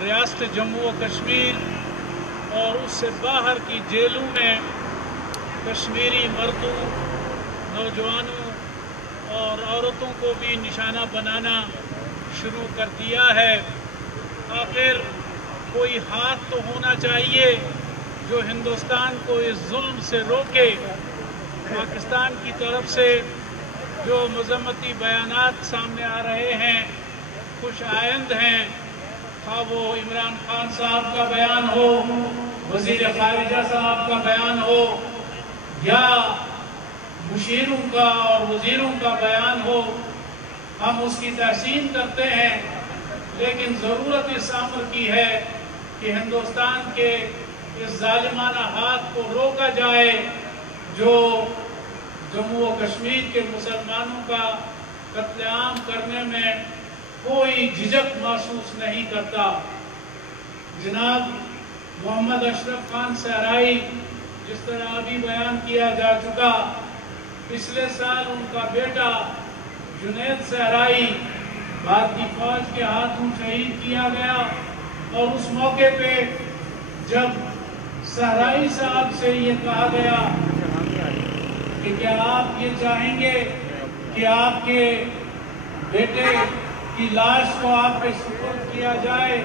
ریاست جموں و کشمیر اور اس سے باہر کی جیلوں میں کشمیری مردوں، نوجوانوں اور عورتوں کو بھی نشانہ بنانا شروع کر دیا ہے۔ آخر کوئی ہاتھ تو ہونا چاہیے جو ہندوستان کو اس ظلم سے روکے۔ پاکستان کی طرف سے جو مذمتی بیانات سامنے آ رہے ہیں خوش آئند ہیں، خواہ وہ عمران خان صاحب کا بیان ہو، وزیر خارجہ صاحب کا بیان ہو، یا مشیروں کا اور وزیروں کا بیان ہو، ہم اس کی تحسین کرتے ہیں، لیکن ضرورت اس امر کی ہے کہ ہندوستان کے اس ظالمانہ ہاتھ کو روکا جائے جو جموں و کشمیر کے مسلمانوں کا قتل عام کرنے میں کوئی جھجک محسوس نہیں کرتا۔ جناب محمد اشرف خان صحرائی، جس طرح ابھی بیان کیا جا چکا، پچھلے سال ان کا بیٹا جنید صحرائی بھارتی فوج کے ہاتھوں شہید کیا گیا، اور اس موقع پہ جب صحرائی صاحب سے یہ کہا گیا کہ کیا آپ یہ چاہیں گے کہ آپ کے بیٹے کی لاش کو آپ پہ سپرد کیا جائے،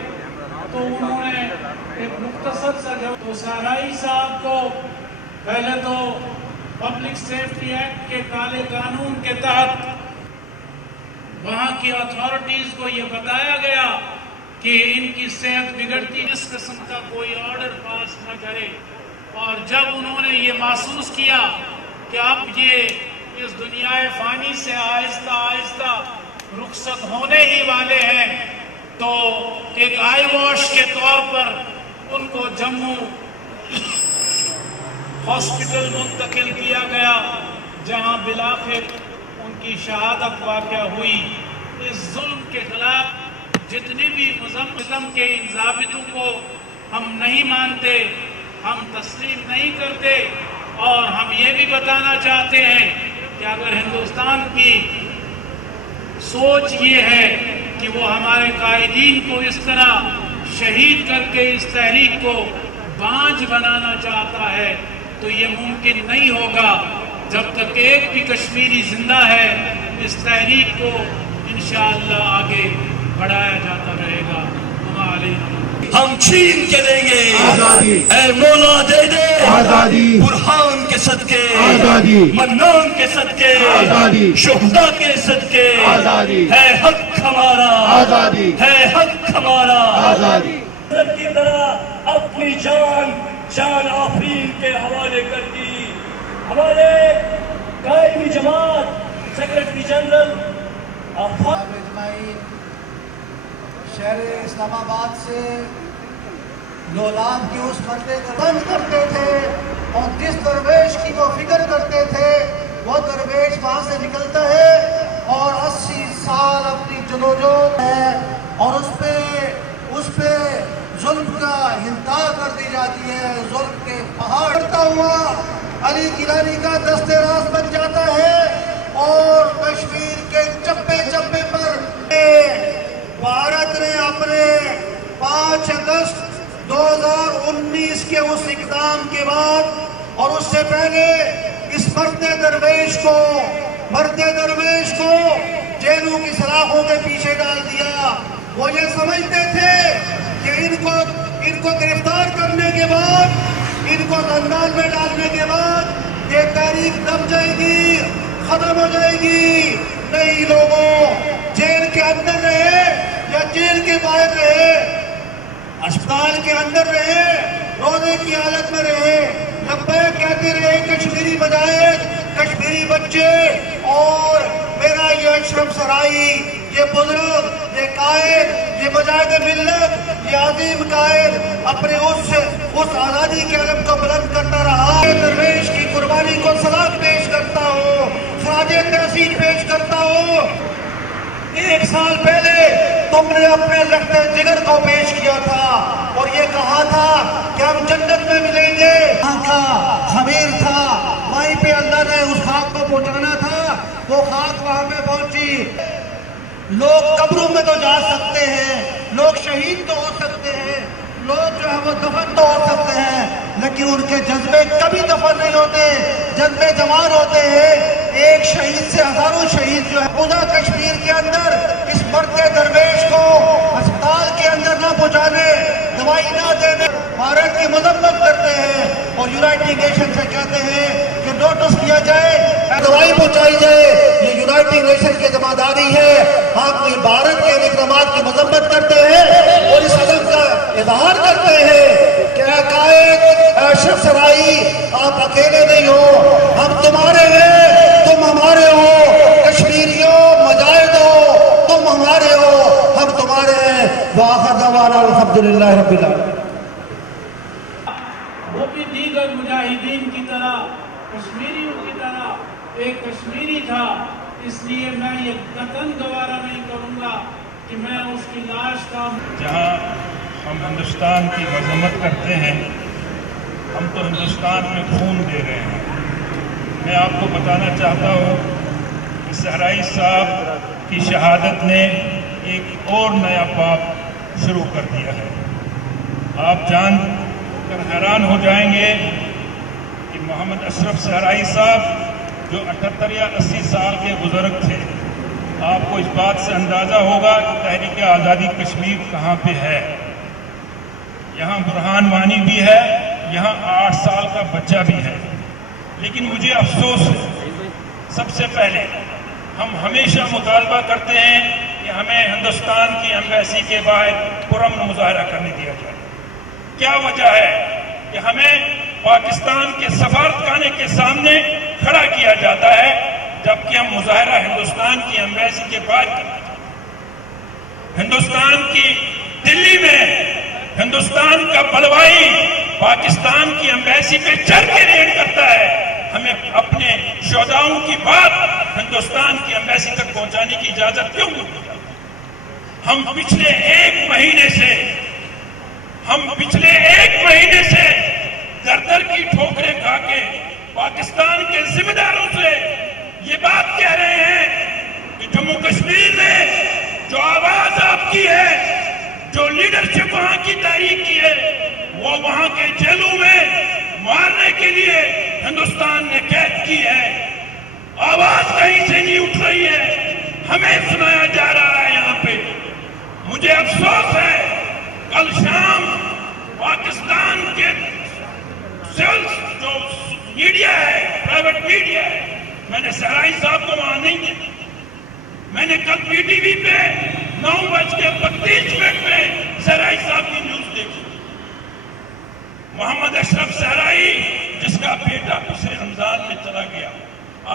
تو انہوں نے ایک مختصر سا جواب، تو صحرائی صاحب کو پہلے تو پبلک سیفٹی ایکٹ کے کالے قانون کے تحت وہاں کی اتھارٹیز کو یہ بتایا گیا کہ ان کی صحت بگڑتی، اس قسم کا کوئی آرڈر پاس نہ کرے، اور جب انہوں نے یہ محسوس کیا کہ اب یہ اس دنیا فانی سے آہستہ آہستہ رخصت ہونے ہی والے ہیں، تو ایک آئی واش کے طور پر ان کو جموں ہاسپٹل منتقل کیا گیا، جہاں بالآخر ان کی شہادت واقع ہوئی۔ اس ظلم کے خلاف جتنی بھی مظلم کے ان ضابطوں کو ہم نہیں مانتے، ہم تسلیم نہیں کرتے، اور ہم یہ بھی بتانا چاہتے ہیں کہ اگر ہندوستان کی سوچ یہ ہے کہ وہ ہمارے قائدین کو اس طرح شہید کر کے اس تحریک کو بانجھ بنانا چاہتا ہے، تو یہ ممکن نہیں ہوگا۔ جب تک ایک بھی کشمیری زندہ ہے، اس تحریک کو انشاءاللہ آگے بڑھایا جاتا رہے گا۔ ہم چھین کے لیں گے آزادی، اے مولا دے دے آزادی، برہان کے صدقے، آزادی، منان کے صدقے، آزادی، شہداء کے صدقے، آزادی، ہے حق ہمارا، آزادی، ہے حق ہمارا، آزادی کی طرح اپنی جان آفرین کے حوالے کر دی۔ ہمارے قائمی جماعت سیکرٹری جنرل شہر اسلام آباد سے لولاب کے اس پردے کو بند کرتے تھے، اور جس درویش کی وہ فکر کرتے تھے وہ درویش وہاں سے نکلتا ہے اور 80 سال اپنی جدوجہد ہے، اور اس پہ ظلم کا انتہا کر دی جاتی ہے، ظلم کے پہاڑ بڑھتا ہوا علی گیلانی کا دست راست بن جاتا ہے، اور کشمیر کے چپے چپے پر بھارت نے اپنے 5 اگست 2019 کے اس اقدام کے بعد اور اس سے پہلے اس مرتے درویش کو جیلوں کی سلاخوں کے پیچھے ڈال دیا۔ وہ یہ سمجھتے تھے کہ ان کو گرفتار کرنے کے بعد، ان کو زندان میں ڈالنے کے بعد یہ تحریک دب جائے گی، ختم ہو جائے گی۔ نہیں لوگوں، جیل کے اندر رہے یا جیل کے باہر رہے، اسپتال کے اندر رہے، روزے کی حالت میں رہے، لبیک کہتے رہے، کشمیری مجاہد، کشمیری بچے، اور میرا یہ اشرف صحرائی، یہ بزرگ، یہ قائد، یہ مجاہد ملت، یہ عظیم قائد اپنے اس آزادی کے علم کو بلند کرتا رہا۔ درویش کی قربانی کو سلام پیش کرتا ہوں، خراج تحسین پیش کرتا ہوں۔ 1 سال پہلے تم نے اپنے لخت جگر کو پیش کیا تھا اور یہ کہا تھا کہ ہم جنت میں ملیں گے۔ وہاں کا خمیر تھا، وہیں پہ اللہ نے اس خاک کو پہنچانا تھا، وہ خاک وہاں پہ پہنچی۔ لوگ قبروں میں تو جا سکتے ہیں، لوگ لوگ شہید تو ہو سکتے ہیں، لوگ جو ہے وہ دفن تو ہو سکتے ہیں، لیکن ان کے جذبے کبھی دفن نہیں ہوتے، جذبے جوان ہوتے ہیں۔ ایک شہید سے ہزاروں شہید جو ہے خدا کشمیر کے اندر اس مرتے درویش کو ہسپتال کے اندر نہ پہنچانے، دوائی نہ دینے، بھارت کی مذمت کرتے ہیں اور یونائٹڈ نیشن سے کہتے ہیں کہ نوٹس کیا جائے، دوائی پہنچائی جائے۔ یہ یونائٹڈ نیشن کی ذمہ داری ہے۔ ہم بھارت کے اقدامات کی مذمت کرتے ہیں اور اس عدم کا اظہار کرتے ہیں کہ قائد اشرف سرائی آپ اکیلے نہیں ہو، ہم تمہارے ہیں، تم ہمارے ہو، کشمیریوں مجاہدوں تم ہمارے ہو، ہم تمہارے ہیں۔ وآخر دعوانا الحمدللہ رب العالمین۔ وہ بھی دیگر مجاہدین کی طرح، کشمیریوں کی طرح ایک کشمیری تھا، اس لیے میں یہ قطعاً گوارا نہیں کروں گا کہ میں اس کی لاش کا جہاں ہم ہندوستان کی مذمت کرتے ہیں، ہم تو ہندوستان میں خون دے رہے ہیں۔ میں آپ کو بتانا چاہتا ہوں کہ صحرائی صاحب کی شہادت نے ایک اور نیا باب شروع کر دیا ہے۔ آپ جان کر حیران ہو جائیں گے کہ محمد اشرف صحرائی صاحب جو 78 یا 80 سال کے بزرگ تھے، آپ کو اس بات سے اندازہ ہوگا کہ تحریک آزادی کشمیر کہاں پہ ہے۔ یہاں برہان وانی بھی ہے، یہاں 8 سال کا بچہ بھی ہے۔ لیکن مجھے افسوس ہے، سب سے پہلے ہم ہمیشہ مطالبہ کرتے ہیں کہ ہمیں ہندوستان کی ایمبیسی کے باہر پرامن مظاہرہ کرنے دیا جائے۔ کیا وجہ ہے کہ ہمیں پاکستان کے سفارتخانے کے سامنے کھڑا کیا جاتا ہے جبکہ ہم مظاہرہ ہندوستان کی ایمبیسی کے باہر کرتے ہیں؟ ہندوستان کی دلی میں ہندوستان کا بلوائی پاکستان کی ایمبیسی پہ چڑھ کے ریڈ کرتا ہے، ہمیں اپنے شہداؤں کی بات ہندوستان کی ایمبیسی تک پہنچانے کی اجازت کیوں نہیں ملتی؟ ہم پچھلے ایک مہینے سے در کی ٹھوکریں کھا کے پاکستان کے ذمہ داروں سے یہ بات کہہ رہے ہیں کہ جموں کشمیر میں جو آواز آپ کی ہے، جو لیڈرشپ وہاں کی تحریک کی ہے، وہ وہاں کے جیلوں میں مارنے کے لیے ہندوستان نے قید کی ہے۔ آواز کہیں سے نہیں اٹھ رہی ہے، ہمیں سنایا جا رہا ہے یہاں پہ۔ مجھے افسوس ہے، کل شام پاکستان کے جو میڈیا ہے، پرائیویٹ میڈیا ہے، میں نے صحرائی صاحب کو وہاں نہیں دیکھا، میں نے کل پی ٹی وی پہ 9:32 پہ صحرائی صاحب کی نیوز دیکھی۔ محمد اشرف صحرائی جس کا بیٹا پچھلے رمضان میں چلا گیا،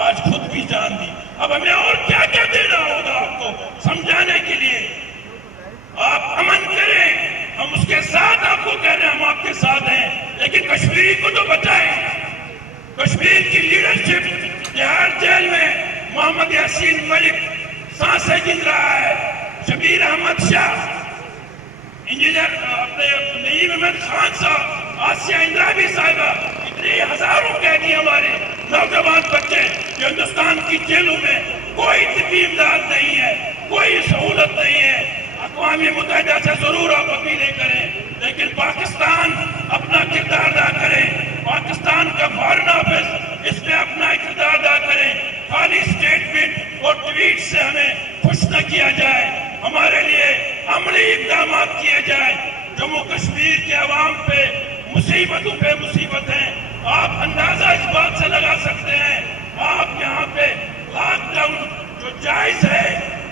آج خود بھی جان دی۔ اب ہمیں اور کیا کیا دینا ہوگا آپ کو سمجھانے کے لیے؟ آپ امن کریں، ہم اس کے ساتھ آپ کو کہہ رہے ہیں، ہم آپ کے ساتھ ہیں، لیکن کشمیر کو تو بچائیں۔ کشمیر کی لیڈرشپ تہاڑ جیل میں محمد یاسین ملک سانسیں گن رہا ہے، شبیر احمد شاہ، انجینئر نعیم احمد خان صاحب، آسیہ اندرابی صاحبہ، اتنے ہزاروں قیدی ہمارے نوجوان بچے جو ہندوستان کی جیلوں میں کوئی طبی امداد نہیں ہے، کوئی سہولت نہیں ہے۔ اقوام متحدہ سے ضرور آپ اپیلیں کریں، لیکن پاکستان اپنا کردار ادا کرے، پاکستان کا فارن آفس اس میں اپنا کردار ادا کرے۔ خالی اسٹیٹمنٹ اور ٹویٹ سے ہمیں خوش نہ کیا جائے، ہمارے لیے عملی اقدامات کیے جائیں۔ جموں کشمیر کے عوام پہ مصیبتوں پہ مصیبت ہیں، آپ اندازہ اس بات سے لگا سکتے ہیں۔ آپ یہاں پہ لاک ڈاؤن جو جائز ہے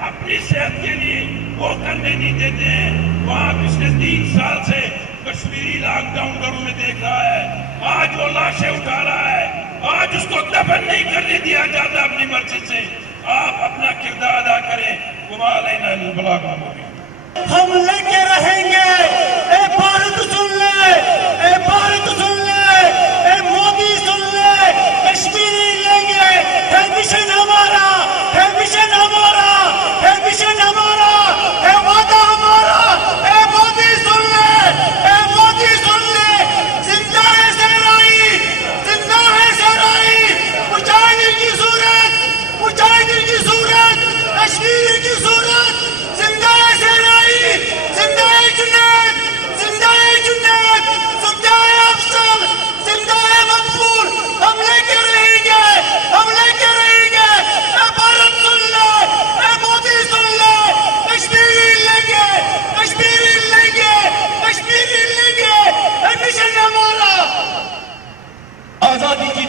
اپنی صحت کے لیے وہ کرنے نہیں دیتے ہیں، وہاں پچھلے 3 سال سے کشمیری لاک ڈاؤن گھروں میں دیکھ رہا ہے، آج وہ لاشیں اٹھا رہا ہے، آج اس کو دفن نہیں کرنے دیا جاتا اپنی مرضی سے۔ آپ اپنا کردار ادا کریں۔ وما علینا الا البلاغ المبین۔ ہم لے کے رہیں گے، اے بھارت سن لے، اے بھارت سن لے، اے مودی سن لے، کشمیری لیں گے، ہے مشن ہمارا، ہے مشن ہمارا، ہے مشن ہمارا، ہے وعدہ ہمارا، اے مودی سن لے، اے مودی سن لے، زندہ ہے صحرائی، زندہ ہے صحرائی، مجاہدین کی صورت، مجاہدین کی صورت، کشمیر کی صورت، زندہ ہے صحرائی، زندہ ہے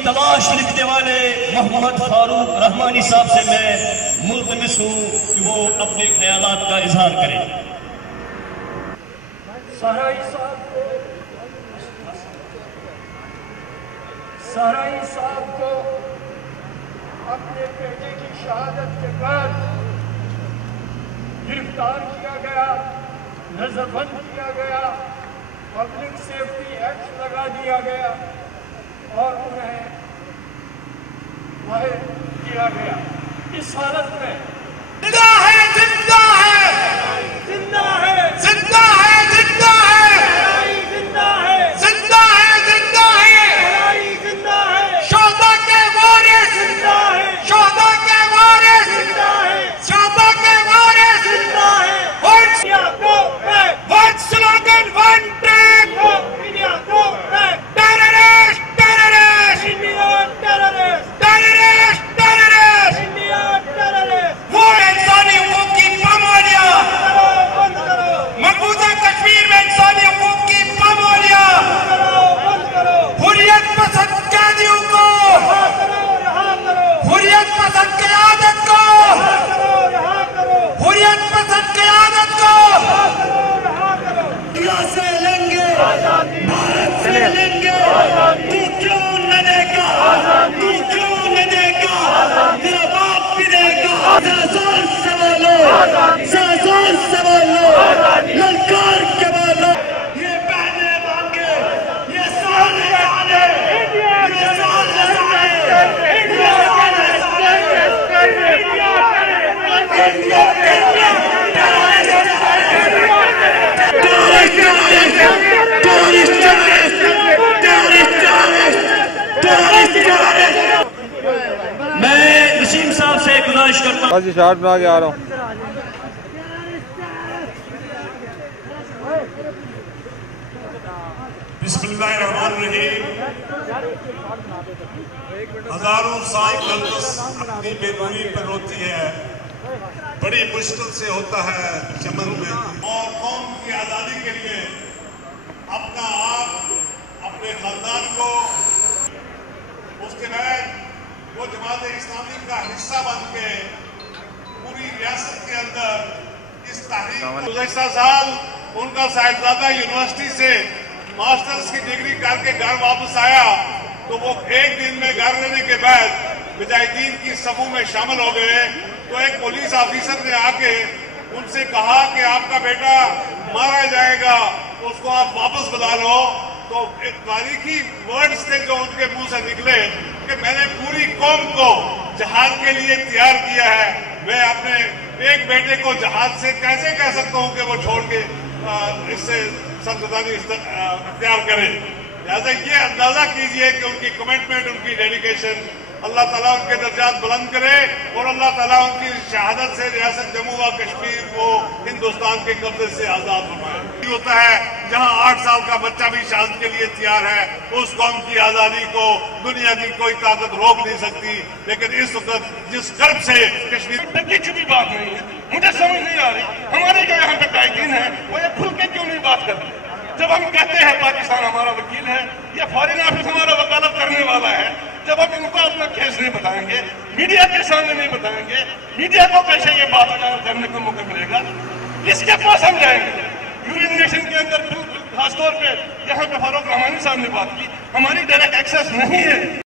تلاش لکھنے والے محمد فاروق رحمانی صاحب سے میں ملتمس ہوں کہ وہ اپنے خیالات کا اظہار کریں۔ سہرائی صاحب کو اپنے بیٹے کی شہادت کے بعد گرفتار کیا گیا، نظر بند کیا گیا، پبلک سیفٹی ایکٹ لگا دیا گیا اور انہیں باہر کیا گیا۔ اس حالت میں زندہ ہے، زندہ ہے، زندہ ہے، زندہ ہے، زندہ ہے، لڑائی زندہ ہے، زندہ ہے، زندہ ہے، لڑائی زندہ ہے، شہداء کے وارث، زندہ ہے، شہداء کے وارث، زندہ ہے، شہداء کے وارث، زندہ ہے۔ One slogan, one take, India go back! terrorist, terrorist, India terrorist! terrorist, terrorist, India terrorist! وہ انسانی حقوق کی پامالیاں، بند کرو! مقبوضہ کشمیر میں انسانی حقوق کی پامالیاں، بند کرو! حریت پسند قیدیوں کو، رہا کرو! حریت پسند قیادت کو، رہا کرو! حریت پسند قیادت کو رہا کرو! انڈیا سے لیں گے، بھارت سے لیں گے، تو کیوں نہ دے گا، تو کیوں نہ دے گا، تیرا باپ بھی دے گا۔ سازان سوالو، سازان سوالو، للکار کے بالو، یہ بہنے مانگے، یہ سارے آنے، یہ سارے آنے، انڈیا میں وسیم صاحب سے گزارش کرتا ہوں، جی شارٹ بنا کے آ رہا ہوں۔ بسم اللہ الرحمن الرحیم۔ ہزاروں سال نرگس اپنی بے نوری پر روتی ہے، بڑی مشکل سے ہوتا ہے چمن میں، اور قوم کی آزادی کے لیے اپنا آپ، اپنے خاندان کو، اس کے بعد وہ جماعت اسلامی کا حصہ بن کے پوری ریاست کے اندر اس تحریک، گزشتہ سال ان کا صاحبزادہ یونیورسٹی سے ماسٹرز کی ڈگری کر کے گھر واپس آیا تو وہ ایک دن میں گھر لینے کے بعد مجاہدین کی صفوں میں شامل ہو گئے۔ تو ایک پولیس آفیسر نے آ کے ان سے کہا کہ آپ کا بیٹا مارا جائے گا، اس کو آپ واپس بلا لو۔ تو ایک تاریخی ورڈز تھے جو ان کے منہ سے نکلے کہ میں نے پوری قوم کو جہاد کے لیے تیار کیا ہے، میں اپنے ایک بیٹے کو جہاد سے کیسے کہہ سکتا ہوں کہ وہ چھوڑ کے اس سے سرگردانی اختیار کرے۔ لہٰذا یہ اندازہ کیجئے کہ ان کی کمٹمنٹ، ان کی ڈیڈیکیشن، اللہ تعالیٰ ان کے درجات بلند کرے اور اللہ تعالیٰ ان کی شہادت سے ریاست جموں و کشمیر کو ہندوستان کے قبضے سے آزاد فرمائے۔ یہ ہوتا ہے جہاں 8 سال کا بچہ بھی شہادت کے لیے تیار ہے، اس قوم کی آزادی کو دنیا کی کوئی طاقت روک نہیں سکتی۔ لیکن اس وقت جس قرب سے کشمیر کی چھپی بات نہیں ہے، مجھے سمجھ نہیں آ رہی ہمارے جو یہاں پہ قائدین ہیں وہ یہ کھل کے کیوں نہیں بات کرتے؟ جب ہم کہتے ہیں پاکستان ہمارا وکیل ہے یا فارن آفس ہمارا وکالت کرنے والا ہے، جب ہم ان کو اپنا کیس نہیں بتائیں گے، میڈیا کے سامنے نہیں بتائیں گے، میڈیا کو کیسے یہ بات کرنے کا موقع ملے گا؟ کس کے پاس ہم جائیں گے؟ یونین نیشن کے اندر خاص طور پہ یہاں پہ فاروق رحمانی صاحب نے بات کی، ہماری ڈائریکٹ ایکسیس نہیں ہے۔